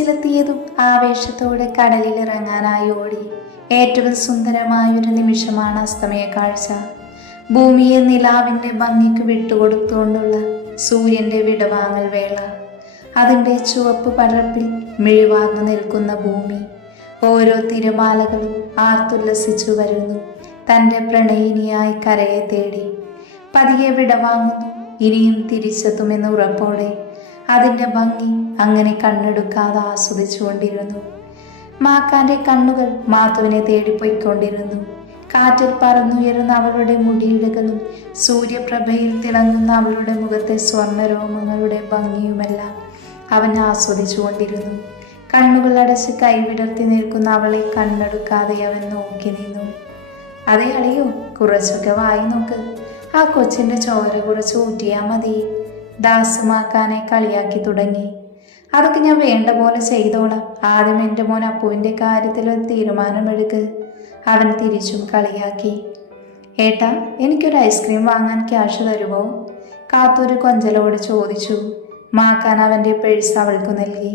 പിടിച്ചിലെത്തിയതും ആവേശത്തോടെ കടലിലിറങ്ങാനായി ഓടി. ഏറ്റവും സുന്ദരമായൊരു നിമിഷമാണ് അസ്തമയ കാഴ്ച. ഭൂമിയെ നിലാവിൻ്റെ ഭംഗിക്ക് വിട്ടുകൊടുത്തുകൊണ്ടുള്ള സൂര്യൻ്റെ വിടവാങ്ങൽ വേള. അതിൻ്റെ ചുവപ്പ് പടർപ്പിൽ മിഴിവാർന്നു നിൽക്കുന്ന ഭൂമി. ഓരോ തിരമാലകളും ആർത്തുല്ലസിച്ചു വരുന്നു, തൻ്റെ പ്രണയിനിയായി കരയെ തേടി. പതിയെ വിടവാങ്ങുന്നു, ഇനിയും തിരിച്ചെത്തുമെന്ന ഉറപ്പോടെ. അതിൻ്റെ ഭംഗി അങ്ങനെ കണ്ണെടുക്കാതെ ആസ്വദിച്ചുകൊണ്ടിരുന്നു. മാക്കാൻ്റെ കണ്ണുകൾ മാത്തുവിനെ തേടിപ്പോയിക്കൊണ്ടിരുന്നു. കാറ്റിൽ പറന്നുയരുന്ന അവളുടെ മുടിയിഴകളും സൂര്യപ്രഭയിൽ തിളങ്ങുന്ന അവളുടെ മുഖത്തെ സ്വർണ്ണരോമങ്ങളുടെ ഭംഗിയുമെല്ലാം അവൻ ആസ്വദിച്ചുകൊണ്ടിരുന്നു. കണ്ണുകൾ അടച്ച് കൈവിടർത്തി നിൽക്കുന്ന അവളെ കണ്ണെടുക്കാതെ അവൻ നോക്കി നിന്നു. അതേ അളിയോ, കുറച്ചൊക്കെ വായി നോക്ക്. ആ കൊച്ചിൻ്റെ ചോര കുറച്ച് ഊറ്റിയാൽ മതി. ദാസുമാക്കാനെ കളിയാക്കി തുടങ്ങി. അതൊക്കെ ഞാൻ വേണ്ട പോലെ ചെയ്തോളാം. ആദ്യം എൻ്റെ മോൻ അപ്പുവിൻ്റെ കാര്യത്തിൽ ഒരു തീരുമാനമെടുക്ക്. അവൻ തിരിച്ചും കളിയാക്കി. ഏട്ടാ, എനിക്കൊരു ഐസ്ക്രീം വാങ്ങാൻ ക്യാഷ് തരുമോ? കാത്തൊരു കൊഞ്ചലോട് ചോദിച്ചു. മാക്കാൻ അവൻ്റെ പേഴ്സ് അവൾക്ക് നൽകി.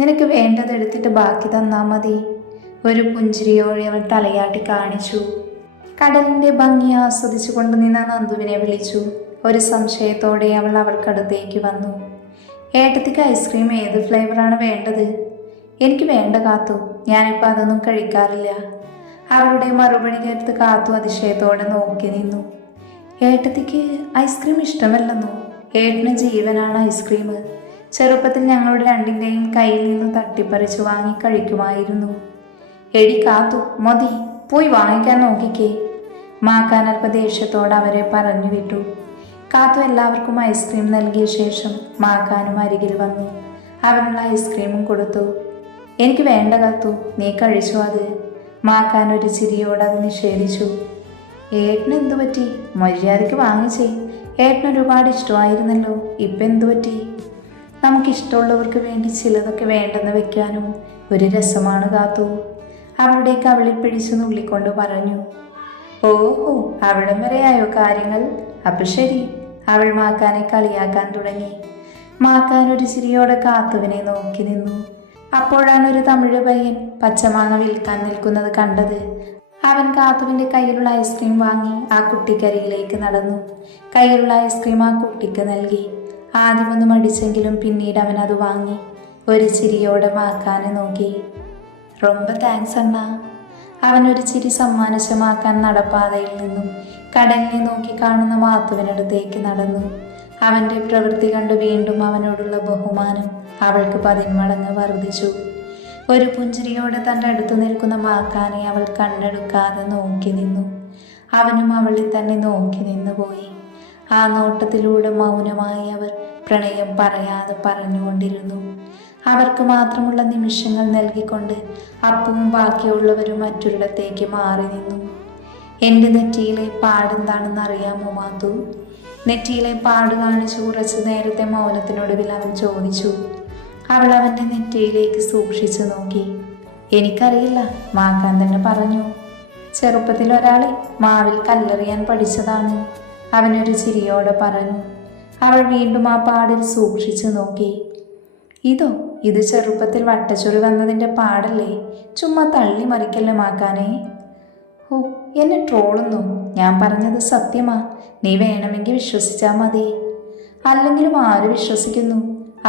നിനക്ക് വേണ്ടതെടുത്തിട്ട് ബാക്കി തന്നാൽ മതി. ഒരു പുഞ്ചിരിയോടെ അവൾ തലയാട്ടി കാണിച്ചു. കടലിൻ്റെ ഭംഗി ആസ്വദിച്ചു കൊണ്ട് നിന്ന നന്ദുവിനെ വിളിച്ചു. ഒരു സംശയത്തോടെ അവൾ അവൾക്കടുത്തേക്ക് വന്നു. ഏട്ടത്തിക്ക് ഐസ്ക്രീം ഏത് ഫ്ലേവറാണ് വേണ്ടത്? എനിക്ക് വേണ്ട കാത്തു, ഞാനിപ്പോൾ അതൊന്നും കഴിക്കാറില്ല. അവളുടെ മറുപടി കേട്ട് കാത്തു അതിശയത്തോടെ നോക്കി നിന്നു. ഏട്ടത്തിക്ക് ഐസ്ക്രീം ഇഷ്ടമല്ലെന്നോ? ഏട്ടന് ജീവനാണ് ഐസ്ക്രീം. ചെറുപ്പത്തിൽ ഞങ്ങളുടെ രണ്ടിൻ്റെയും കയ്യിൽ നിന്ന് തട്ടിപ്പറിച്ച് വാങ്ങി കഴിക്കുമായിരുന്നു. എടി കാത്തു, മതി, പോയി വാങ്ങിക്കാൻ നോക്കിക്കേ. മാക്കാൻ അല്പ ദേഷ്യത്തോടെ അവരെ പറഞ്ഞു വിട്ടു. കാത്തു എല്ലാവർക്കും ഐസ്ക്രീം നൽകിയ ശേഷം മാക്കാനും അരികിൽ വന്നു. അവനുള്ള ഐസ്ക്രീമും കൊടുത്തു. എനിക്ക് വേണ്ട കാത്തു, നീ കഴിച്ചു അത്. മാക്കാൻ ഒരു ചിരിയോടെ അത് നിഷേധിച്ചു. ഏട്ടന് എന്തു പറ്റി? മര്യാദയ്ക്ക് വാങ്ങിച്ചേ. ഏട്ടന് ഒരുപാട് ഇഷ്ടമായിരുന്നല്ലോ, ഇപ്പം എന്തു പറ്റി? നമുക്കിഷ്ടമുള്ളവർക്ക് വേണ്ടി ചിലതൊക്കെ വേണ്ടെന്ന് വെക്കാനും ഒരു രസമാണ് കാത്തു. അവളുടെ കവിളിൽ പിടിച്ചു നുള്ളിക്കൊണ്ട് പറഞ്ഞു. ഓഹോ, അവിടം വരെയായോ കാര്യങ്ങൾ? അപ്പം ശരി. അവൾ മാക്കാനെ കളിയാക്കാൻ തുടങ്ങി. മാക്കാൻ ഒരു ചിരിയോടെ കാത്തുവിനെ നോക്കി നിന്നു. അപ്പോഴാണ് ഒരു തമിഴ് പയ്യൻ പച്ചമാങ്ങ വിൽക്കാൻ നിൽക്കുന്നത് കണ്ടത്. അവൻ കാത്തുവിൻ്റെ കയ്യിലുള്ള ഐസ്ക്രീം വാങ്ങി ആ കുട്ടിക്കരികിലേക്ക് നടന്നു. കയ്യിലുള്ള ഐസ്ക്രീം ആ കുട്ടിക്ക് നൽകി. ആദ്യമൊന്നും അടിച്ചെങ്കിലും പിന്നീട് അവൻ അത് വാങ്ങി. ഒരു ചിരിയോടെ മാക്കാനെ നോക്കി. റൊമ്പ താങ്ക്സ് അണ്ണാ. അവൻ ഒരു ചിരി സമ്മാനിച്ച മാക്കാൻ നടപ്പാതയിൽ നിന്നും കടലിനെ നോക്കി കാണുന്ന മാത്തുവിനടുത്തേക്ക് നടന്നു. അവൻ്റെ പ്രവൃത്തി കണ്ട് വീണ്ടും അവനോടുള്ള ബഹുമാനം അവൾക്ക് 10 മടങ്ങ് വർദ്ധിച്ചു. ഒരു പുഞ്ചിരിയോടെ തൻ്റെ അടുത്ത് നിൽക്കുന്ന മാക്കാനെ അവൾ കണ്ണെടുക്കാതെ നോക്കി നിന്നു. അവനും അവളെ തന്നെ നോക്കി നിന്നുപോയി. ആ നോട്ടത്തിലൂടെ മൗനമായി അവർ പ്രണയം പറയാതെ പറഞ്ഞുകൊണ്ടിരുന്നു. അവർക്ക് മാത്രമുള്ള നിമിഷങ്ങൾ നൽകിക്കൊണ്ട് അപ്പവും ബാക്കിയുള്ളവരും മറ്റൊരിടത്തേക്ക് മാറി നിന്നു. എൻ്റെ നെറ്റിയിലെ പാടെന്താണെന്ന് അറിയാമോ മാത്തു? നെറ്റിയിലെ പാട് കാണിച്ചു കുറച്ച് നേരത്തെ മൗനത്തിനൊടുവിൽ അവൻ ചോദിച്ചു. അവൾ അവൻ്റെ നെറ്റിയിലേക്ക് സൂക്ഷിച്ചു നോക്കി. എനിക്കറിയില്ല, മാക്കാൻ തന്നെ പറഞ്ഞു. ചെറുപ്പത്തിൽ ഒരാളെ മാവിൽ കല്ലെറിയാൻ പഠിച്ചതാണ്. അവനൊരു ചിരിയോടെ പറഞ്ഞു. അവൾ വീണ്ടും ആ പാടിൽ സൂക്ഷിച്ചു നോക്കി. ഇത് ചെറുപ്പത്തിൽ വട്ടച്ചൊറി വന്നതിൻ്റെ പാടല്ലേ? ചുമ്മാ തള്ളി മറിക്കല്ലേ മാക്കാനേ. ഓ, എന്നെ ട്രോളുന്നു. ഞാൻ പറഞ്ഞത് സത്യമാ. നീ വേണമെങ്കിൽ വിശ്വസിച്ചാൽ മതി. അല്ലെങ്കിലും ആര് വിശ്വസിക്കുന്നു?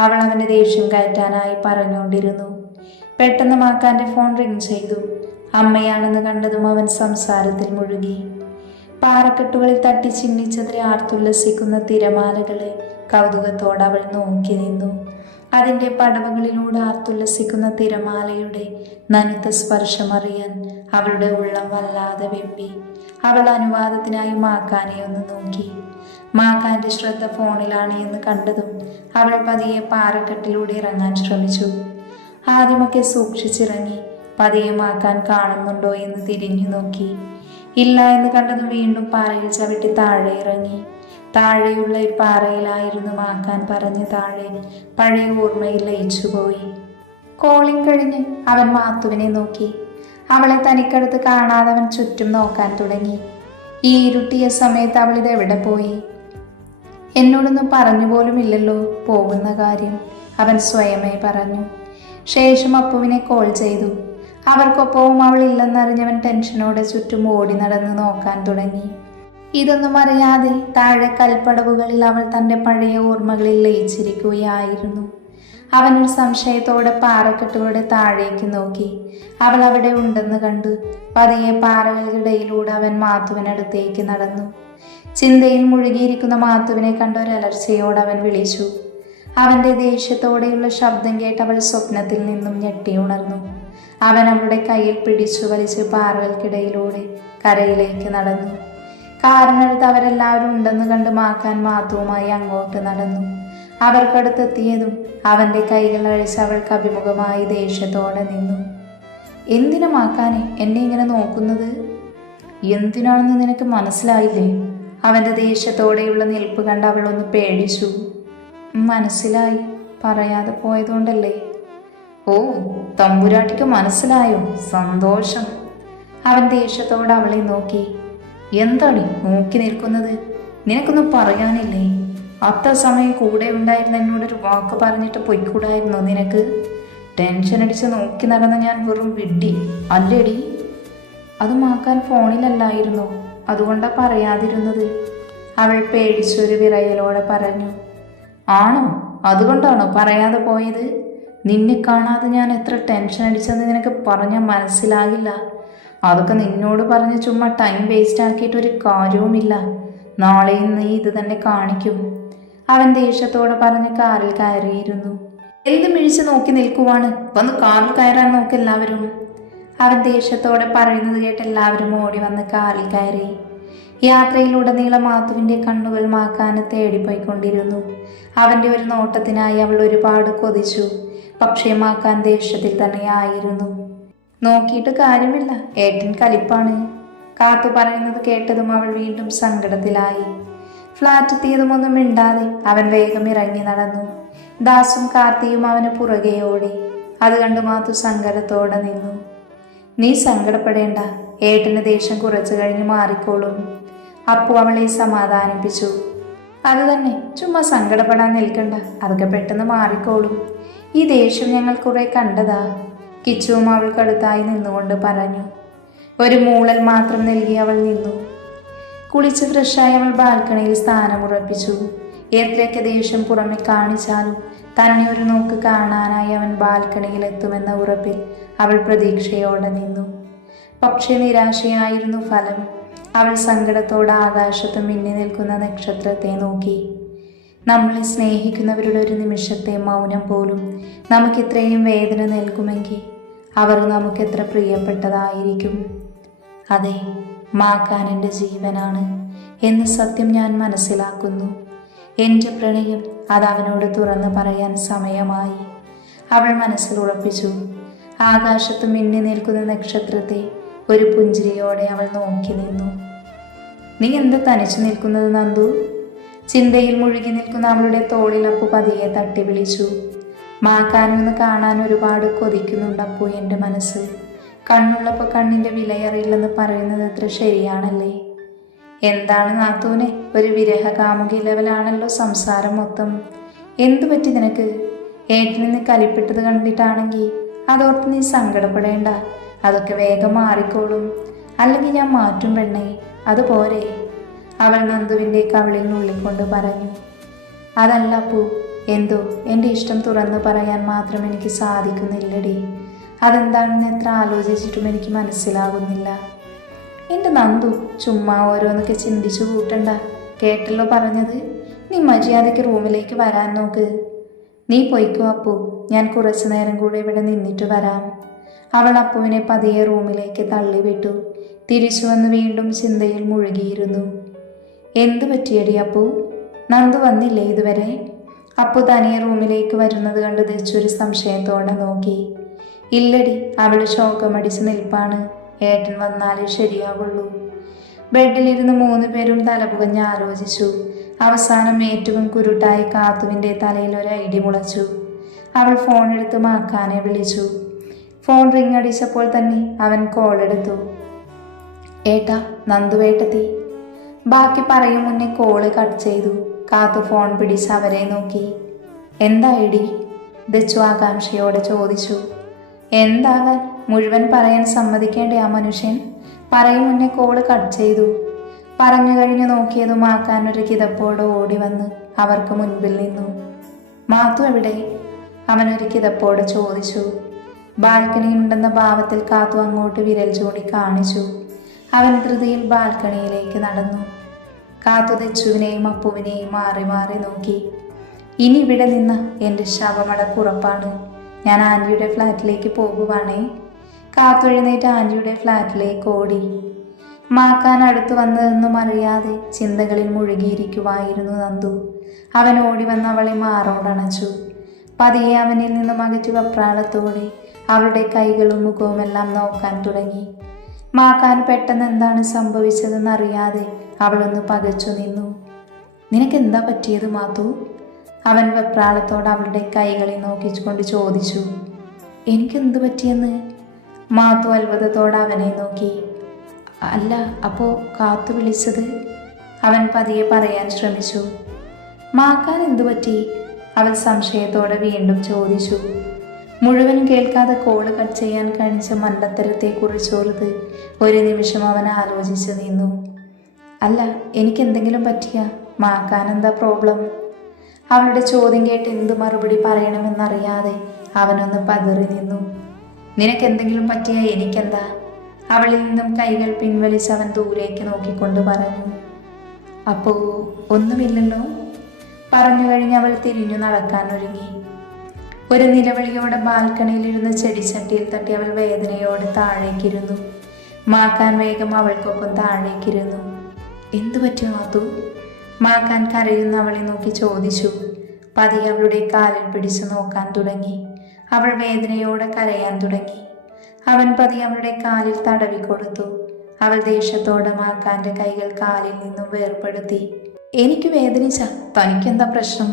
അവൾ അവൻ്റെ ദേഷ്യം കയറ്റാനായി പറഞ്ഞുകൊണ്ടിരുന്നു. പെട്ടെന്ന് മാക്കാൻ്റെ ഫോൺ റിങ് ചെയ്തു. അമ്മയാണെന്ന് കണ്ടതും അവൻ സംസാരത്തിൽ മുഴുകി. പാറക്കെട്ടുകളിൽ തട്ടി ചിഹ്നിച്ചതിൽ ആർത്തുല്ലസിക്കുന്ന തിരമാലകളെ കൗതുകത്തോടെ അവൾ നോക്കി നിന്നു. അതിൻ്റെ പടവുകളിലൂടെ ആർത്തുല്ലസിക്കുന്ന തിരമാലയുടെ നനുത്ത സ്പർശമറിയാൻ അവളുടെ ഉള്ളം വല്ലാതെ വെമ്പി. അവൾ അനുവാദത്തിനായി മാക്കാനെ ഒന്ന് നോക്കി. മാക്കാൻ്റെ ശ്രദ്ധ ഫോണിലാണ് എന്ന് കണ്ടതും അവൾ പതിയെ പാറക്കെട്ടിലൂടെ ഇറങ്ങാൻ ശ്രമിച്ചു. ആദ്യമൊക്കെ സൂക്ഷിച്ചിറങ്ങി. പതിയെ മാക്കാൻ കാണുന്നുണ്ടോ എന്ന് തിരിഞ്ഞു നോക്കി. ഇല്ല എന്ന് കണ്ടതും വീണ്ടും പാറയിൽ ചവിട്ടി താഴെ ഇറങ്ങി. താഴെയുള്ള ഈ പാറയിലായിരുന്നു മാക്കാൻ പറഞ്ഞ് താഴെ പഴയ ഓർമ്മയിൽ ലയിച്ചുപോയി. കോളിംഗ് കഴിഞ്ഞ് അവൻ മാത്തുവിനെ നോക്കി. അവളെ തനിക്കടുത്ത് കാണാതെ അവൻ ചുറ്റും നോക്കാൻ തുടങ്ങി. ഈ ഇരുട്ടിയ സമയത്ത് അവൾ ഇതെവിടെ പോയി? എന്നോടൊന്നും പറഞ്ഞു പോലും ഇല്ലല്ലോ പോകുന്ന കാര്യം, അവൻ സ്വയമേ പറഞ്ഞു. ശേഷം അപ്പുവിനെ കോൾ ചെയ്തു. അവർക്കൊപ്പവും അവൾ ഇല്ലെന്നറിഞ്ഞവൻ ടെൻഷനോടെ ചുറ്റും ഓടി നടന്ന് നോക്കാൻ തുടങ്ങി. ഇതൊന്നും അറിയാതെ താഴെ കൽപ്പടവുകളിൽ അവൾ തൻ്റെ പഴയ ഓർമ്മകളിൽ ലയിച്ചിരിക്കുകയായിരുന്നു. അവനൊരു സംശയത്തോടെ പാറക്കെട്ടുകളുടെ താഴേക്ക് നോക്കി. അവൾ അവിടെ ഉണ്ടെന്ന് കണ്ടു. പതിയെ പാറകളുടെയിലൂടെ അവൻ മാത്തുവിനടുത്തേക്ക് നടന്നു. ചിന്തയിൽ മുഴുകിയിരിക്കുന്ന മാത്തുവിനെ കണ്ട ഒരലർച്ചയോട് അവൻ വിളിച്ചു. അവൻ്റെ ദേഷ്യത്തോടെയുള്ള ശബ്ദം കേട്ട് അവൾ സ്വപ്നത്തിൽ നിന്നും ഞെട്ടിയുണർന്നു. അവൻ അവളുടെ കയ്യിൽ പിടിച്ചു വലിച്ച് പാറകൾക്കിടയിലൂടെ കരയിലേക്ക് നടന്നു. കാറിനടുത്ത് അവരെല്ലാവരും ഉണ്ടെന്ന് കണ്ട് മാക്കാൻ മാത്തുവുമായി അങ്ങോട്ട് നടന്നു. അവർക്കടുത്തെത്തിയതും അവൻ്റെ കൈകൾ അഴിച്ച് അവൾക്ക് അഭിമുഖമായി ദേഷ്യത്തോടെ നിന്നു. എന്തിനു മാക്കാനെ എന്നെ ഇങ്ങനെ നോക്കുന്നത്? എന്തിനാണെന്ന് നിനക്ക് മനസ്സിലായില്ലേ? അവൻ്റെ ദേഷ്യത്തോടെയുള്ള നിൽപ്പ് കണ്ട് അവൾ ഒന്ന് പേടിച്ചു. മനസ്സിലായി, പറയാതെ പോയതുകൊണ്ടല്ലേ. ഓ, തമ്പുരാട്ടിക്ക് മനസ്സിലായോ? സന്തോഷം. അവൻ ദേഷ്യത്തോടെ അവളെ നോക്കി. എന്താണ് നോക്കി നിൽക്കുന്നത്? നിനക്കൊന്നും പറയാനില്ലേ? അത്ര സമയം കൂടെ ഉണ്ടായിരുന്ന എന്നോടൊരു വാക്ക് പറഞ്ഞിട്ട് പൊയ്ക്കൂടായിരുന്നോ നിനക്ക്? ടെൻഷൻ അടിച്ച് നോക്കി നടന്ന ഞാൻ വെറും വിഡ്ഢി അല്ലേടി? അത് മാക്കാൻ ഫോണിലല്ലായിരുന്നോ? അതുകൊണ്ടാ പറയാതിരുന്നത്. അവൾ പേടിച്ചൊരു വിറയലോടെ പറഞ്ഞു. ആണോ? അതുകൊണ്ടാണോ പറയാതെ പോയത്? നിന്നെ കാണാതെ ഞാൻ എത്ര ടെൻഷൻ അടിച്ചെന്ന് നിനക്ക് പറഞ്ഞാൽ മനസ്സിലാകില്ല. അതൊക്കെ നിന്നോട് പറഞ്ഞ് ചുമ്മാ ടൈം വേസ്റ്റ് ആക്കിയിട്ട് ഒരു കാര്യവുമില്ല. നാളെയും നീ ഇത് തന്നെ കാണിക്കും. അവൻ ദേഷ്യത്തോടെ പറഞ്ഞ് കാറിൽ കയറിയിരുന്നു. എന്ത് മിഴിച്ച് നോക്കി നിൽക്കുവാണ്? വന്ന് കാറിൽ കയറാൻ നോക്കെല്ലാവരും. അവൻ ദേഷ്യത്തോടെ പറയുന്നത് കേട്ട് എല്ലാവരും ഓടി വന്ന് കാറിൽ കയറി. യാത്രയിലുടനീളം മാത്തുവിൻ്റെ കണ്ണുകൾ മാക്കാനെ തേടിപ്പോയിക്കൊണ്ടിരുന്നു. അവൻ്റെ ഒരു നോട്ടത്തിനായി അവൾ ഒരുപാട് കൊതിച്ചു. പക്ഷേ മാക്കാൻ ദേഷ്യത്തിൽ തന്നെയായിരുന്നു. നോക്കിയിട്ട് കാര്യമില്ല, ഏട്ടൻ കലിപ്പാണ്. കാത്തു പറയുന്നത് കേട്ടതും അവൾ വീണ്ടും സങ്കടത്തിലായി. ഫ്ലാറ്റ് എത്തിയതുമൊന്നും മിണ്ടാതെ അവൻ വേഗം ഇറങ്ങി നടന്നു. ദാസും കാർത്തിയും അവന് പുറകെ ഓടി. അത് കണ്ടു മാത്തു സങ്കടത്തോടെ നിന്നു. നീ സങ്കടപ്പെടേണ്ട, ഏട്ടന് ദേഷ്യം കുറച്ചു കഴിഞ്ഞ് മാറിക്കോളും. അപ്പു അവളെ സമാധാനിപ്പിച്ചു. അത് തന്നെ, ചുമ്മാ സങ്കടപ്പെടാൻ നിൽക്കണ്ട, അതൊക്കെ പെട്ടെന്ന് മാറിക്കോളും. ഈ ദേഷ്യം ഞങ്ങൾ കുറെ കണ്ടതാ. കിച്ചുവും അവൾക്കടുത്തായി നിന്നുകൊണ്ട് പറഞ്ഞു. ഒരു മൂളൽ മാത്രം നൽകി അവൾ നിന്നു. കുളിച്ച് ഫ്രഷായി അവൾ ബാൽക്കണിയിൽ സ്ഥാനമുറപ്പിച്ചു. എത്രയൊക്കെ ദേഷ്യം പുറമെ കാണിച്ചാലും തന്നെ ഒരു നോക്ക് കാണാനായി അവൻ ബാൽക്കണിയിൽ എത്തുമെന്ന ഉറപ്പിൽ അവൾ പ്രതീക്ഷയോടെ നിന്നു. പക്ഷെ നിരാശയായിരുന്നു ഫലം. അവൾ സങ്കടത്തോടെ ആകാശത്ത് മിന്നി നിൽക്കുന്ന നക്ഷത്രത്തെ നോക്കി. നമ്മളെ സ്നേഹിക്കുന്നവരുടെ ഒരു നിമിഷത്തെ മൗനം പോലും നമുക്കിത്രയും വേദന നൽകുമെങ്കിൽ അവർ നമുക്കെത്ര പ്രിയപ്പെട്ടതായിരിക്കും. അതെ, മാക്കാൻ എൻ്റെ ജീവനാണ് എന്ന സത്യം ഞാൻ മനസ്സിലാക്കുന്നു. എൻ്റെ പ്രണയം അത് അവനോട് തുറന്നു പറയാൻ സമയമായി. അവൾ മനസ്സിൽ ഉറപ്പിച്ചു. ആകാശത്ത് മിന്നി നിൽക്കുന്ന നക്ഷത്രത്തെ ഒരു പുഞ്ചിരിയോടെ അവൾ നോക്കി നിന്നു. നീ എന്താ തനിച്ചു നിൽക്കുന്നത് നന്ദു? ചിന്തയിൽ മുഴുകി നിൽക്കുന്ന അവളുടെ തോളിൽ അപ്പു പതിയെ തട്ടി വിളിച്ചു. മാക്കാനൊന്ന് കാണാൻ ഒരുപാട് കൊതിക്കുന്നുണ്ടപ്പു എൻ്റെ മനസ്സ്. കണ്ണുള്ളപ്പോൾ കണ്ണിൻ്റെ വിലയറിയില്ലെന്ന് പറയുന്നത് അത്ര ശരിയാണല്ലേ? എന്താണ് നാത്തൂനെ, ഒരു വിരഹകാമുകി ലെവലാണല്ലോ സംസാരം മൊത്തം. എന്തു പറ്റി നിനക്ക്? ഏട്ടനിന്ന് കലിപ്പെട്ടത് കണ്ടിട്ടാണെങ്കിൽ അതോർത്ത് നീ സങ്കടപ്പെടേണ്ട, അതൊക്കെ വേഗം മാറിക്കോളും. അല്ലെങ്കിൽ ഞാൻ മാറ്റും പെണ്ണേ, അതുപോരെ? അവൾ നന്ദുവിൻ്റെ കവിളിൽ നുള്ളിക്കൊണ്ട് പറഞ്ഞു. അതല്ല അപ്പു, എന്തോ എൻ്റെ ഇഷ്ടം തുറന്നു പറയാൻ മാത്രം എനിക്ക് സാധിക്കുന്നില്ലടി. അതെന്താണെന്ന് എത്ര ആലോചിച്ചിട്ടും എനിക്ക് മനസ്സിലാകുന്നില്ല. എൻ്റെ നന്ദു, ചുമ്മാ ഓരോന്നൊക്കെ ചിന്തിച്ചു കൂട്ടണ്ട. കേട്ടല്ലോ പറഞ്ഞത്. നീ മര്യാദയ്ക്ക് റൂമിലേക്ക് വരാൻ നോക്ക്. നീ പൊയ്ക്കോ അപ്പു, ഞാൻ കുറച്ചു നേരം കൂടെ ഇവിടെ നിന്നിട്ട് വരാം. അവൾ അപ്പുവിനെ പതിയെ റൂമിലേക്ക് തള്ളിവിട്ടു. തിരിച്ചു വന്ന് വീണ്ടും ചിന്തയിൽ മുഴുകിയിരുന്നു. എന്തു പറ്റിയടി അപ്പു? നന്ദു വന്നില്ലേ ഇതുവരെ? അപ്പു തനിയെ റൂമിലേക്ക് വരുന്നത് കണ്ട് തിരിച്ചൊരു സംശയത്തോടെ നോക്കി. ഇല്ലടി, അവൾ ശോകമടിച്ച് നിൽപ്പാണ്. ഏട്ടൻ വന്നാലേ ശരിയാവുള്ളൂ. ബെഡിലിരുന്ന് 3 പേരും തലപുകഞ്ഞ് ആലോചിച്ചു. അവസാനം ഏറ്റവും കുരുട്ടായി കാത്തുവിൻ്റെ തലയിൽ ഒരു ഐഡി മുളച്ചു. അവൾ ഫോണെടുത്ത് മാക്കാനെ വിളിച്ചു. ഫോൺ റിങ് അടിച്ചപ്പോൾ തന്നെ അവൻ കോൾ എടുത്തു. ഏട്ടാ, നന്ദുവേട്ടത്തി. ബാക്കി പറയും മുന്നേ കോള് കട്ട് ചെയ്തു. കാത്തു ഫോൺ പിടിച്ച് അവരെ നോക്കി. എന്താ ഐഡി? ദച്ചു ആകാംക്ഷയോടെ ചോദിച്ചു. എന്താകാൻ? മുഴുവൻ പറയാൻ സമ്മതിക്കേണ്ടേ ആ മനുഷ്യൻ? പറയും മുന്നേ കോള് കട്ട് ചെയ്തു. പറഞ്ഞു കഴിഞ്ഞു നോക്കിയതും ആക്കാൻ ഒരു കിതപ്പോടെ ഓടി വന്ന് അവർക്ക് മുൻപിൽ നിന്നു. മാത്തു എവിടെ? അവനൊരു കിതപ്പോടെ ചോദിച്ചു. ബാൽക്കണിയിലുണ്ടെന്ന ഭാവത്തിൽ കാത്തു അങ്ങോട്ട് വിരൽ ചൂണ്ടി കാണിച്ചു. അവൻ ധൃതിയിൽ ബാൽക്കണിയിലേക്ക് നടന്നു. കാത്തു ദച്ചുവിനെയും അപ്പുവിനെയും മാറി മാറി നോക്കി. ഇനി ഇവിടെ നിന്ന് എൻ്റെ ശവമടക്കുറപ്പാണ്. ഞാൻ ആൻറ്റിയുടെ ഫ്ലാറ്റിലേക്ക് പോകുവാണേ. കാത്തു എഴുന്നേറ്റ് ആൻറ്റിയുടെ ഫ്ലാറ്റിലേക്ക് ഓടി. മാക്കാൻ അടുത്തു വന്നതെന്നും അറിയാതെ ചിന്തകളിൽ മുഴുകിയിരിക്കുവായിരുന്നു നന്ദു. അവൻ ഓടി വന്ന് അവളെ മാറോടണച്ചു. പതിയെ അവനിൽ നിന്നും അകറ്റി വെപ്രാളത്തോടെ അവളുടെ കൈകളും മുഖവുമെല്ലാം നോക്കാൻ തുടങ്ങി. മാക്കാൻ പെട്ടെന്ന് എന്താണ് സംഭവിച്ചതെന്നറിയാതെ അവളൊന്ന് പകച്ചു നിന്നു. നിനക്കെന്താ പറ്റിയത് മാത്തു? അവൻ വെപ്രാളത്തോടെ അവളുടെ കൈകളെ നോക്കിക്കൊണ്ട് ചോദിച്ചു. എനിക്കെന്ത് പറ്റിയെന്ന്? മാത്തു അത്ഭുതത്തോടെ അവനെ നോക്കി. അല്ല, അപ്പോൾ കാത്തു വിളിച്ചത്? അവൻ പതിയെ പറയാൻ ശ്രമിച്ചു. മാക്കാൻ എന്തു പറ്റി? അവൾ സംശയത്തോടെ വീണ്ടും ചോദിച്ചു. മുഴുവൻ കേൾക്കാതെ കോള് കട്ട് ചെയ്യാൻ കാണിച്ച മണ്ടത്തരത്തെക്കുറിച്ചോർത്ത് ഒരു നിമിഷം അവൻ ആലോചിച്ചു നിന്നു. അല്ല, എനിക്കെന്തെങ്കിലും പറ്റിയ? മാക്കാൻ എന്താ പ്രോബ്ലം? അവളുടെ ചോദ്യം കേട്ട് എന്ത് മറുപടി പറയണമെന്നറിയാതെ അവനൊന്ന് പതറി നിന്നു. നിനക്കെന്തെങ്കിലും പറ്റിയ എനിക്കെന്താ? അവളിൽ നിന്നും കൈകൾ പിൻവലിച്ച് അവൻ ദൂരേക്ക് നോക്കിക്കൊണ്ട് പറഞ്ഞു. അപ്പോ ഒന്നുമില്ലല്ലോ. പറഞ്ഞു കഴിഞ്ഞ് അവൾ തിരിഞ്ഞു നടക്കാൻ ഒരുങ്ങി. ഒരു നിലവിളിയോടെ ബാൽക്കണിയിലിരുന്ന് ചെടിച്ചട്ടിയിൽ തട്ടി അവൾ വേദനയോടെ താഴേക്കിരുന്നു. മാക്കാൻ വേഗം അവൾക്കൊപ്പം താഴേക്കിരുന്നു. എന്തു പറ്റി മാത്തു? മാക്കാൻ കരയുന്ന അവളെ നോക്കി ചോദിച്ചു. പതിയെ അവളുടെ കാലിൽ പിടിച്ചു നോക്കാൻ തുടങ്ങി. അവൾ വേദനയോടെ കരയാൻ തുടങ്ങി. അവൻ പതിയെ അവളുടെ കാലിൽ തടവിക്കൊടുത്തു. അവൾ ദേഷ്യത്തോടെ മാക്കാന്റെ കൈകൾ കാലിൽ നിന്നും വേർപെടുത്തി. എനിക്ക് വേദനിച്ച തനിക്കെന്താ പ്രശ്നം?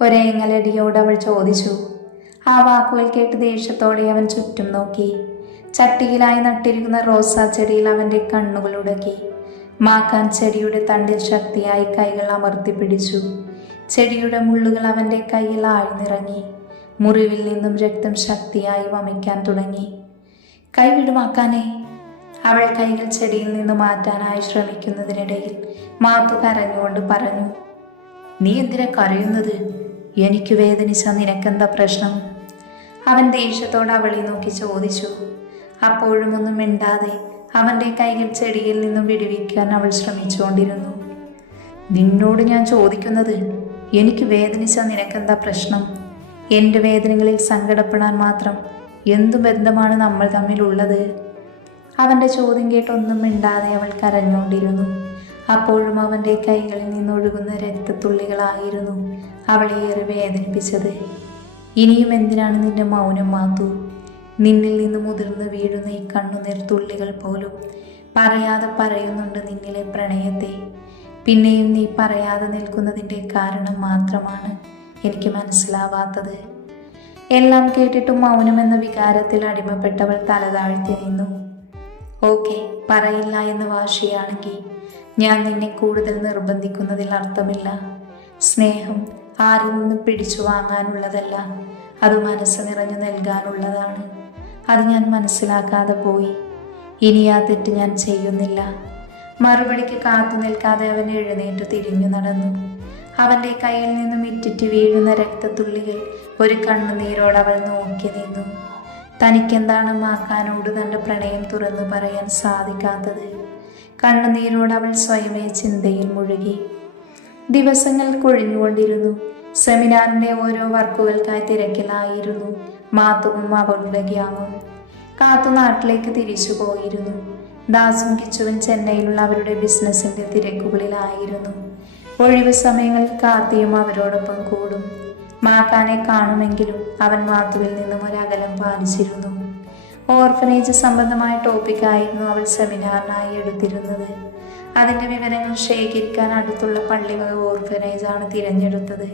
ഒരേങ്ങലടിയോട് അവൾ ചോദിച്ചു. ആ വാക്കുകൾ കേട്ട് ദേഷ്യത്തോടെ അവൻ ചുറ്റും നോക്കി. ചട്ടിയിലായി നട്ടിരിക്കുന്ന റോസാ ചെടിയിൽ അവന്റെ കണ്ണുകൾ ഉടക്കി. മാക്കാൻ ചെടിയുടെ തണ്ടിൽ ശക്തിയായി കൈകൾ അമർത്തി പിടിച്ചു. ചെടിയുടെ മുള്ളുകൾ അവന്റെ കൈയിൽ ആഴ്ന്നിറങ്ങി. മുറിവിൽ നിന്നും രക്തം ശക്തിയായി വമിക്കാൻ തുടങ്ങി. കൈവിടുമാക്കാനേ. അവൾ കൈകൾ ചെടിയിൽ നിന്ന് മാറ്റാനായി ശ്രമിക്കുന്നതിനിടയിൽ മാത്തു കരഞ്ഞുകൊണ്ട് പറഞ്ഞു. നീ എന്തിനാ കരയുന്നത്? എനിക്ക് വേദനിച്ച നിനക്കെന്താ പ്രശ്നം? അവൻ ദേഷ്യത്തോടെ അവളെ നോക്കി ചോദിച്ചു. അപ്പോഴും ഒന്നും മിണ്ടാതെ അവന്റെ കൈകൾ ചെടിയിൽ നിന്നും വിടുവിക്കാൻ അവൾ ശ്രമിച്ചുകൊണ്ടിരുന്നു. നിന്നോട് ഞാൻ ചോദിക്കുന്നത്, എനിക്ക് വേദനിച്ച നിനക്കെന്താ പ്രശ്നം? എൻ്റെ വേദനകളിൽ സങ്കടപ്പെടാൻ മാത്രം എന്തു ബന്ധമാണ് നമ്മൾ തമ്മിലുള്ളത്? അവൻ്റെ ചോദ്യം കേട്ടൊന്നും മിണ്ടാതെ അവൾ കരഞ്ഞുകൊണ്ടിരുന്നു. അപ്പോഴും അവൻ്റെ കൈകളിൽ നിന്നൊഴുകുന്ന രക്തത്തുള്ളികളായിരുന്നു അവളെ ഏറെ വേദനിപ്പിച്ചത്. ഇനിയും എന്തിനാണ് നിന്റെ മൗനം മാത്തു? നിന്നിൽ നിന്ന് മുതിർന്ന് വീഴുന്ന ഈ കണ്ണുനീർ തുള്ളികൾ പോലും പറയാതെ പറയുന്നുണ്ട് നിന്നിലെ പ്രണയത്തെ. പിന്നെയും നീ പറയാതെ നിൽക്കുന്നതിൻ്റെ കാരണം മാത്രമാണ് എനിക്ക് മനസ്സിലാവാത്തത്. എല്ലാം കേട്ടിട്ടും മൗനമെന്ന വികാരത്തിൽ അടിമപ്പെട്ടവൾ തലതാഴ്ത്തി നിന്നു. ഓക്കെ, പറയില്ല എന്ന വാശിയാണെങ്കിൽ ഞാൻ നിന്നെ കൂടുതൽ നിർബന്ധിക്കുന്നതിൽ അർത്ഥമില്ല. സ്നേഹം ആരിൽ നിന്ന് പിടിച്ചു വാങ്ങാനുള്ളതല്ല, അത് മനസ്സ് നിറഞ്ഞു നൽകാനുള്ളതാണ്. അത് ഞാൻ മനസ്സിലാക്കാതെ പോയി. ഇനി ആ തെറ്റ് ഞാൻ ചെയ്യുന്നില്ല. മറുപടിക്ക് കാത്തു നിൽക്കാതെ അവൻ എഴുന്നേറ്റ് തിരിഞ്ഞു നടന്നു. അവൻ്റെ കയ്യിൽ നിന്നും ഇറ്റിറ്റ് വീഴുന്ന രക്തത്തുള്ളികൾ ഒരു കണ്ണുനീരോട് അവൾ നോക്കി നിന്നു. തനിക്കെന്താണ് മാക്കാനോട് തൻ്റെ പ്രണയം തുറന്നു പറയാൻ സാധിക്കാത്തത്? കണ്ണുനീരോട് അവൾ സ്വയമേ ചിന്തയിൽ മുഴുകി. ദിവസങ്ങൾ കൊഴിഞ്ഞുകൊണ്ടിരുന്നു. സെമിനാറിൻ്റെ ഓരോ വർക്കുകൾക്കായി തിരക്കിലായിരുന്നു മാത്തുവും അവളുടെ ഗ്യാങ്ങും. കാത്തു നാട്ടിലേക്ക് തിരിച്ചു പോയിരുന്നു. ദാസും കിച്ചുവും ചെന്നൈയിലുള്ള അവരുടെ ബിസിനസ്സിൻ്റെ തിരക്കുകളിലായിരുന്നു. ഒഴിവ് സമയങ്ങളിൽ കാത്തിയും അവരോടൊപ്പം കൂടും. മാക്കാനെ കാണുമെങ്കിലും അവൻ മാത്തുവിൽ നിന്നും ഒരകലം പാലിച്ചിരുന്നു. ഓർഫനേജ് സംബന്ധമായ ടോപ്പിക്കായിരുന്നു അവൾ സെമിനാറിനായി എടുത്തിരുന്നത്. അതിൻ്റെ വിവരങ്ങൾ ശേഖരിക്കാൻ അടുത്തുള്ള പള്ളിവക ഓർഫനേജാണ് തിരഞ്ഞെടുത്തത്.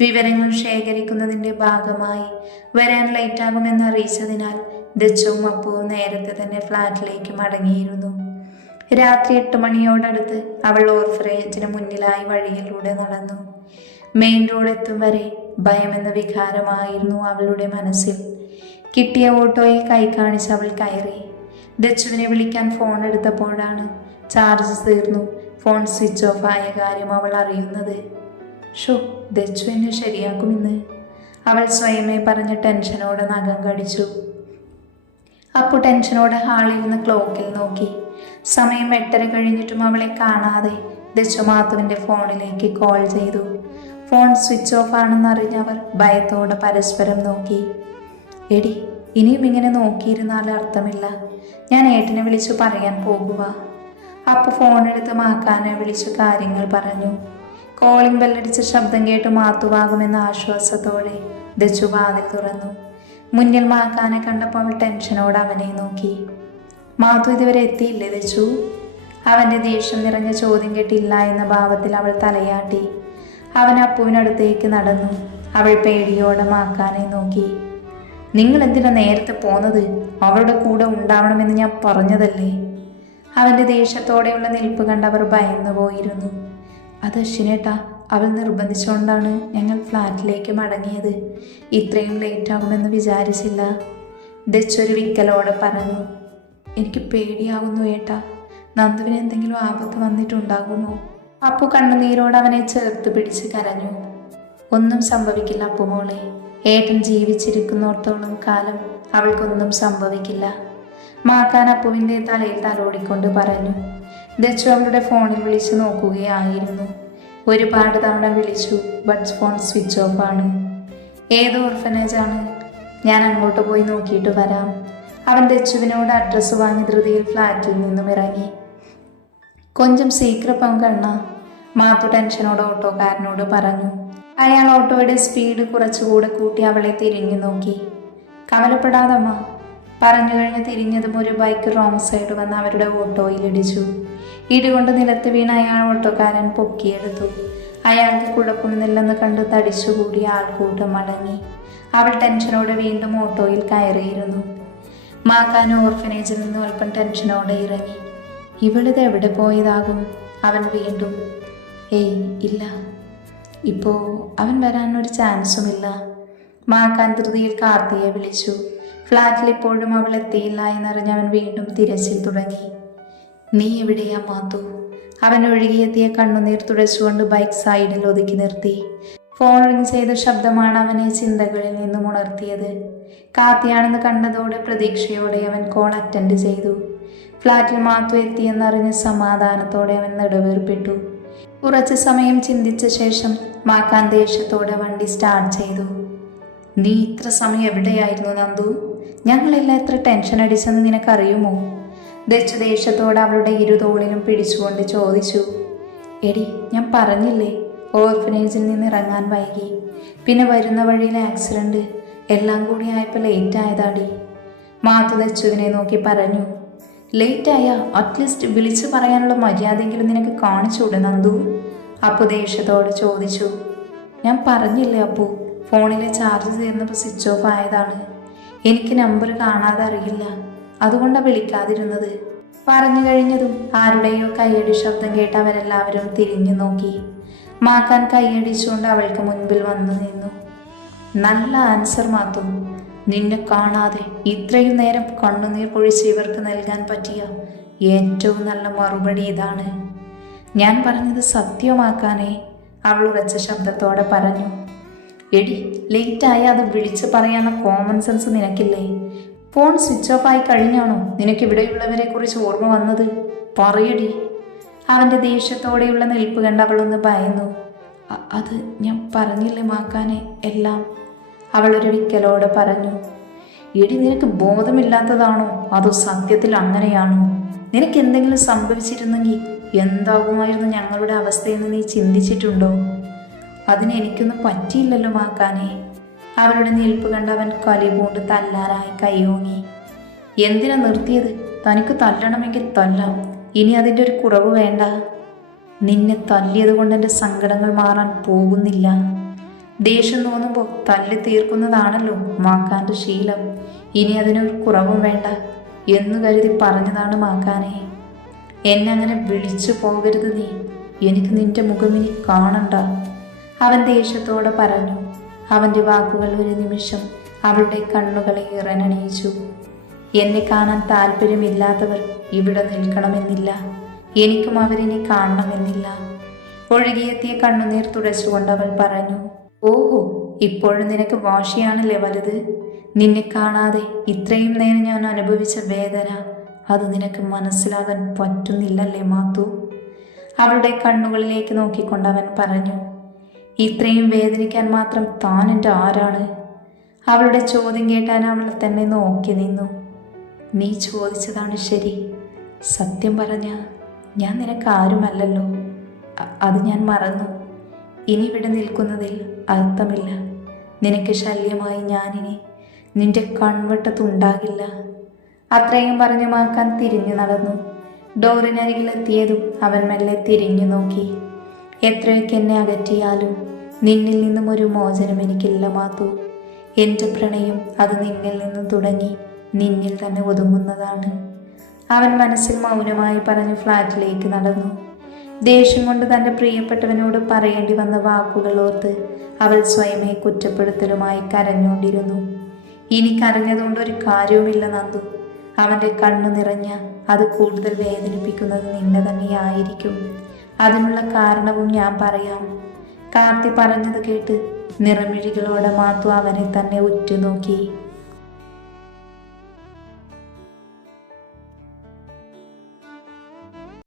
വിവരങ്ങൾ ശേഖരിക്കുന്നതിൻ്റെ ഭാഗമായി വരാൻ ലേറ്റാകുമെന്ന് അറിയിച്ചതിനാൽ ദച്ചുവും അപ്പുവും നേരത്തെ തന്നെ ഫ്ലാറ്റിലേക്ക് മടങ്ങിയിരുന്നു. രാത്രി 8 മണിയോടടുത്ത് അവൾ ഓർഫനേജിന് മുന്നിലായി വഴിയിലൂടെ നടന്നു. മെയിൻ റോഡ് എത്തും വരെ ഭയമെന്ന വികാരമായിരുന്നു അവളുടെ മനസ്സിൽ. കിട്ടിയ ഓട്ടോയിൽ കൈ കാണിച്ച് അവൾ കയറി. ദച്ചുവിനെ വിളിക്കാൻ ഫോൺ എടുത്തപ്പോഴാണ് ചാർജ് തീർന്നു ഫോൺ സ്വിച്ച് ഓഫ് ആയ കാര്യം അവൾ അറിയുന്നത്. ഷോ, ദച്ചു എന്നെ ശരിയാക്കുമെന്ന് അവൾ സ്വയമേ പറഞ്ഞ് ടെൻഷനോടെ നഖം കടിച്ചു. അപ്പോൾ ടെൻഷനോടെ ഹാളിരുന്ന് ക്ലോക്കിൽ നോക്കി. സമയം 8:30 കഴിഞ്ഞിട്ടും അവളെ കാണാതെ ദച്ചു മാത്തുവിൻ്റെ ഫോണിലേക്ക് കോൾ ചെയ്തു. ഫോൺ സ്വിച്ച് ഓഫ് ആണെന്നറിഞ്ഞവർ ഭയത്തോടെ പരസ്പരം നോക്കി. എടി, ഇനിയും ഇങ്ങനെ നോക്കിയിരുന്നാൽ അർത്ഥമില്ല. ഞാൻ ഏട്ടനെ വിളിച്ചു പറയാൻ പോകുക. അപ്പോൾ ഫോണെടുത്ത് മാക്കാനെ വിളിച്ചു കാര്യങ്ങൾ പറഞ്ഞു. കോളിംഗ് ബെല്ലടിച്ച ശബ്ദം കേട്ട് മാത്തുവാകുമെന്ന ആശ്വാസത്തോടെ ദച്ചു വാതിൽ തുറന്നു. മുന്നിൽ മാക്കാനെ കണ്ടപ്പോൾ അവൾ ടെൻഷനോടെ അവനെ നോക്കി. മാത്തു ഇതുവരെ എത്തിയില്ലേ ദച്ചു? അവൻ്റെ ദേഷ്യം നിറഞ്ഞ ചോദ്യം കേട്ടില്ല എന്ന ഭാവത്തിൽ അവൾ തലയാട്ടി. അവൻ അപ്പുവിനടുത്തേക്ക് നടന്നു. അവൾ പേടിയോടെ മാക്കാനെ നോക്കി. നിങ്ങൾ എന്തിനാ നേരത്തെ പോന്നത്? അവളുടെ കൂടെ ഉണ്ടാവണമെന്ന് ഞാൻ പറഞ്ഞതല്ലേ? അവൻ്റെ ദേഷ്യത്തോടെയുള്ള നിൽപ്പ് കണ്ട് അവർ ഭയന്നു പോയിരുന്നു. അത് അശ്വിനേട്ടാ, അവൾ നിർബന്ധിച്ചുകൊണ്ടാണ് ഞങ്ങൾ ഫ്ലാറ്റിലേക്ക് മടങ്ങിയത്. ഇത്രയും ലേറ്റ് ആകുമെന്ന് വിചാരിച്ചില്ല. ദച്ചൊരു വിക്കലോടെ പറഞ്ഞു. എനിക്ക് പേടിയാവുന്നു ഏട്ടാ. നന്ദുവിന് എന്തെങ്കിലും ആപത്ത് വന്നിട്ടുണ്ടാകുമോ? അപ്പു കണ്ണുനീരോട് അവനെ ചേർത്ത് പിടിച്ച് കരഞ്ഞു. ഒന്നും സംഭവിക്കില്ല അപ്പു മോളെ. ഏട്ടൻ ജീവിച്ചിരിക്കുന്നോർത്തോളം കാലം അവൾക്കൊന്നും സംഭവിക്കില്ല. മാക്കാൻ അപ്പുവിൻ്റെ തലയിൽ തലോടിക്കൊണ്ട് പറഞ്ഞു. ദച്ചു അവളുടെ ഫോണിൽ വിളിച്ചു നോക്കുകയായിരുന്നു. ഒരുപാട് തവണ വിളിച്ചു, ബട്ട് ഫോൺ സ്വിച്ച് ഓഫ് ആണ്. ഏത് ഓർഫനേജാണ്? ഞാൻ അങ്ങോട്ട് പോയി നോക്കിയിട്ട് വരാം. അവൻ ദച്ചുവിനോട് അഡ്രസ്സ് വാങ്ങി ധൃതിയിൽ ഫ്ലാറ്റിൽ നിന്നും ഇറങ്ങി. കൊഞ്ചം സീക്രപ്പം കണ്ണ, മാത്തു ടെൻഷനോട് ഓട്ടോക്കാരനോട് പറഞ്ഞു. അയാൾ ഓട്ടോയുടെ സ്പീഡ് കുറച്ചുകൂടെ കൂട്ടി അവളെ തിരിഞ്ഞു നോക്കി. കവലപ്പെടാതമ്മ പറഞ്ഞു കഴിഞ്ഞ് തിരിഞ്ഞതും ഒരു ബൈക്ക് റോങ് സൈഡ് വന്ന് അവരുടെ ഓട്ടോയിൽ ഇടിച്ചു. ഇടികൊണ്ട് നിലത്ത് വീണ അയാൾ ഓട്ടോക്കാരൻ പൊക്കിയെടുത്തു. അയാൾക്ക് കുഴപ്പമൊന്നുമില്ലെന്ന് കണ്ട് തടിച്ചുകൂടി ആൾക്കൂട്ടം മടങ്ങി. അവൾ ടെൻഷനോടെ വീണ്ടും ഓട്ടോയിൽ കയറിയിരുന്നു. മാക്കാൻ ഓർഫനേജിൽ നിന്ന് അല്പം ടെൻഷനോടെ ഇറങ്ങി. ഇവളിത് എവിടെ പോയതാകും? അവൻ വീണ്ടും. ഏയ് ഇല്ല, ഇപ്പോൾ അവൻ വരാനൊരു ചാൻസുമില്ല. മാക്കാൻ ധൃതിയിൽ കാർത്തിയെ വിളിച്ചു. ഫ്ലാറ്റിൽ ഇപ്പോഴും അവൾ എത്തിയില്ല എന്നറിഞ്ഞ് അവൻ വീണ്ടും തിരച്ചിൽ തുടങ്ങി. നീ എവിടെയാ മാത്തു? അവൻ ഒഴുകിയെത്തിയ കണ്ണുനീർ തുടച്ചുകൊണ്ട് ബൈക്ക് സൈഡിൽ ഒതുക്കി നിർത്തി. ഫോൺ റിങ് ചെയ്ത ശബ്ദമാണ് അവനെ ചിന്തകളിൽ നിന്നും ഉണർത്തിയത്. കാത്തിയാണെന്ന് കണ്ടതോടെ പ്രതീക്ഷയോടെ അവൻ കോൾ അറ്റൻഡ് ചെയ്തു. ഫ്ലാറ്റിൽ മാത്തു എത്തിയെന്നറിഞ്ഞ് സമാധാനത്തോടെ അവൻ നെടുവേർപ്പെട്ടു. കുറച്ച് സമയം ചിന്തിച്ച ശേഷം മാക്കാൻ ദേഷ്യത്തോടെ വണ്ടി സ്റ്റാർട്ട് ചെയ്തു. നീ ഇത്ര സമയം എവിടെയായിരുന്നു നന്ദു? ഞങ്ങളെല്ലാം എത്ര ടെൻഷൻ അടിച്ചെന്ന് നിനക്കറിയുമോ? ദച്ചു ദേഷ്യത്തോടെ അവളുടെ ഇരുതോളിലും പിടിച്ചുകൊണ്ട് ചോദിച്ചു. എടി, ഞാൻ പറഞ്ഞില്ലേ ഓർഫനേജിൽ നിന്ന് ഇറങ്ങാൻ വൈകി. പിന്നെ വരുന്ന വഴിയിൽ ആക്സിഡന്റ്, എല്ലാം കൂടി ആയപ്പോൾ ലേറ്റ് ആയതാടി. മാത്തു ദച്ചുവിനെ നോക്കി പറഞ്ഞു. ലേറ്റായ അറ്റ്ലീസ്റ്റ് വിളിച്ചു പറയാനുള്ള മര്യാദയെങ്കിലും നിനക്ക് കാണിച്ചൂടെ നന്ദു? അപ്പു ദേഷ്യത്തോടെ ചോദിച്ചു. ഞാൻ പറഞ്ഞില്ലേ അപ്പു, ഫോണിലെ ചാർജ് തീർന്നപ്പോൾ സ്വിച്ച് ഓഫ് ആയതാണ്. എനിക്ക് നമ്പർ കാണാതെ അറിയില്ല, അതുകൊണ്ടാണ് വിളിക്കാതിരുന്നത്. പറഞ്ഞു കഴിഞ്ഞതും ആരുടെയോ കൈയടി ശബ്ദം കേട്ട് അവരെല്ലാവരും തിരിഞ്ഞു നോക്കി. മാക്കാൻ കൈയടിച്ചുകൊണ്ട് അവൾക്ക് മുൻപിൽ വന്നു നിന്നു. നല്ല ആൻസർ മാത്തു. നിന്നെ കാണാതെ ഇത്രയും നേരം കണ്ണുനീർ പൊഴിച്ച് ഇവർക്ക് നൽകാൻ പറ്റിയ ഏറ്റവും നല്ല മറുപടി ഇതാണ്. ഞാൻ പറഞ്ഞത് സത്യമാക്കാനേ, അവൾ ഉറച്ച ശബ്ദത്തോടെ പറഞ്ഞു. എടി, ലേറ്റായി അത് വിളിച്ച് പറയാനുള്ള കോമൺ സെൻസ് നിനക്കില്ലേ? ഫോൺ സ്വിച്ച് ഓഫ് ആയി കഴിഞ്ഞാണോ നിനക്കിവിടെയുള്ളവരെ കുറിച്ച് ഓർമ്മ വന്നത്? പറയടി. അവൻ്റെ ദേഷ്യത്തോടെയുള്ള നിൽപ്പ് കണ്ട് അവളൊന്ന് ഭയന്നു. അത് ഞാൻ പറഞ്ഞില്ലേ മാക്കാനെ എല്ലാം, അവളൊരു വിക്കലോടെ പറഞ്ഞു. എടി, നിനക്ക് ബോധമില്ലാത്തതാണോ അതോ സത്യത്തിൽ അങ്ങനെയാണോ? നിനക്ക് എന്തെങ്കിലും സംഭവിച്ചിരുന്നെങ്കിൽ എന്താകുമായിരുന്നു ഞങ്ങളുടെ അവസ്ഥയെന്ന് നീ ചിന്തിച്ചിട്ടുണ്ടോ? അതിന് എനിക്കൊന്നും പറ്റിയില്ലല്ലോ മാക്കാനെ. അവളുടെ നിൽപ്പ് കണ്ട് അവൻ കലി പൂണ്ട് തല്ലാനായി കൈയോങ്ങി. എന്തിനാ നിർത്തിയത്? തനിക്ക് തല്ലണമെങ്കിൽ തല്ലാം, ഇനി അതിൻ്റെ ഒരു കുറവ് വേണ്ട. നിന്നെ തല്ലിയത് കൊണ്ട് എൻ്റെ സങ്കടങ്ങൾ മാറാൻ പോകുന്നില്ല. ദേഷ്യം തോന്നുമ്പോൾ തല്ലി തീർക്കുന്നതാണല്ലോ മാക്കാൻ്റെ ശീലം. ഇനി അതിനൊരു കുറവും വേണ്ട എന്നു കരുതി പറഞ്ഞതാണ് മാക്കാനെ. എന്നെ അങ്ങനെ വിളിച്ചു പോകരുത് നീ. എനിക്ക് നിന്റെ മുഖം ഇനി കാണണ്ട, അവൻ ദേഷ്യത്തോടെ പറഞ്ഞു. അവൻ്റെ വാക്കുകൾ ഒരു നിമിഷം അവളുടെ കണ്ണുകളെ ഇറനണിയിച്ചു. എന്നെ കാണാൻ താല്പര്യമില്ലാത്തവർ ഇവിടെ നിൽക്കണമെന്നില്ല. എനിക്കും അവരിനെ കാണണമെന്നില്ല. ഒഴുകിയെത്തിയ കണ്ണുനീർ തുടച്ചുകൊണ്ട് അവൾ പറഞ്ഞു. ഓഹോ, ഇപ്പോഴും നിനക്ക് വാശിയാണല്ലേ വലുത്. നിന്നെ കാണാതെ ഇത്രയും നേരം ഞാൻ അനുഭവിച്ച വേദന, അത് നിനക്ക് മനസ്സിലാകാൻ പറ്റുന്നില്ലല്ലേ മാത്തു? അവളുടെ കണ്ണുകളിലേക്ക് നോക്കിക്കൊണ്ട് അവൻ പറഞ്ഞു. ഇത്രയും വേദനിക്കാൻ മാത്രം താൻ എൻ്റെ ആരാണ്? അവളുടെ ചോദ്യം കേട്ടാൻ അവൾ തന്നെ നോക്കി നിന്നു. നീ ചോദിച്ചതാണ് ശരി. സത്യം പറഞ്ഞ ഞാൻ നിനക്ക് ആരുമല്ലല്ലോ. അത് ഞാൻ മറന്നു. ഇനി ഇവിടെ നിൽക്കുന്നതിൽ അർത്ഥമില്ല. നിനക്ക് ശല്യമായി ഞാനിനി നിന്റെ കൺവട്ടത്തുണ്ടാകില്ല. അത്രയും പറഞ്ഞു മാക്കാൻ തിരിഞ്ഞു നടന്നു. ഡോറിനരികിലെത്തിയതും അവൻ മെല്ലെ തിരിഞ്ഞു നോക്കി. എത്രയൊക്കെ എന്നെ അകറ്റിയാലും നിന്നിൽ നിന്നും ഒരു മോചനം എനിക്കില്ല മാത്തു. എൻ്റെ പ്രണയം അത് നിന്നിൽ നിന്നും തുടങ്ങി നിന്നിൽ തന്നെ ഒതുങ്ങുന്നതാണ്. അവൻ മനസ്സിൽ മൗനമായി പറഞ്ഞ് ഫ്ലാറ്റിലേക്ക് നടന്നു. ദേഷ്യം കൊണ്ട് തൻ്റെ പ്രിയപ്പെട്ടവനോട് പറയേണ്ടി വന്ന വാക്കുകൾ ഓർത്ത് അവൾ സ്വയമേ കുറ്റപ്പെടുത്തലുമായി കരഞ്ഞുകൊണ്ടിരുന്നു. ഇനി കരഞ്ഞതുകൊണ്ട് ഒരു കാര്യവുമില്ല നന്ദു. അവൻ്റെ കണ്ണു നിറഞ്ഞ അത് കൂടുതൽ വേദനിപ്പിക്കുന്നത് നിന്നെ തന്നെയായിരിക്കും. അതിനുള്ള കാരണവും ഞാൻ പറയാം. കാർത്തി പറഞ്ഞത് കേട്ട് നിറമിഴികളോടെ മാത്തു അവനെ തന്നെ ഉറ്റുനോക്കി.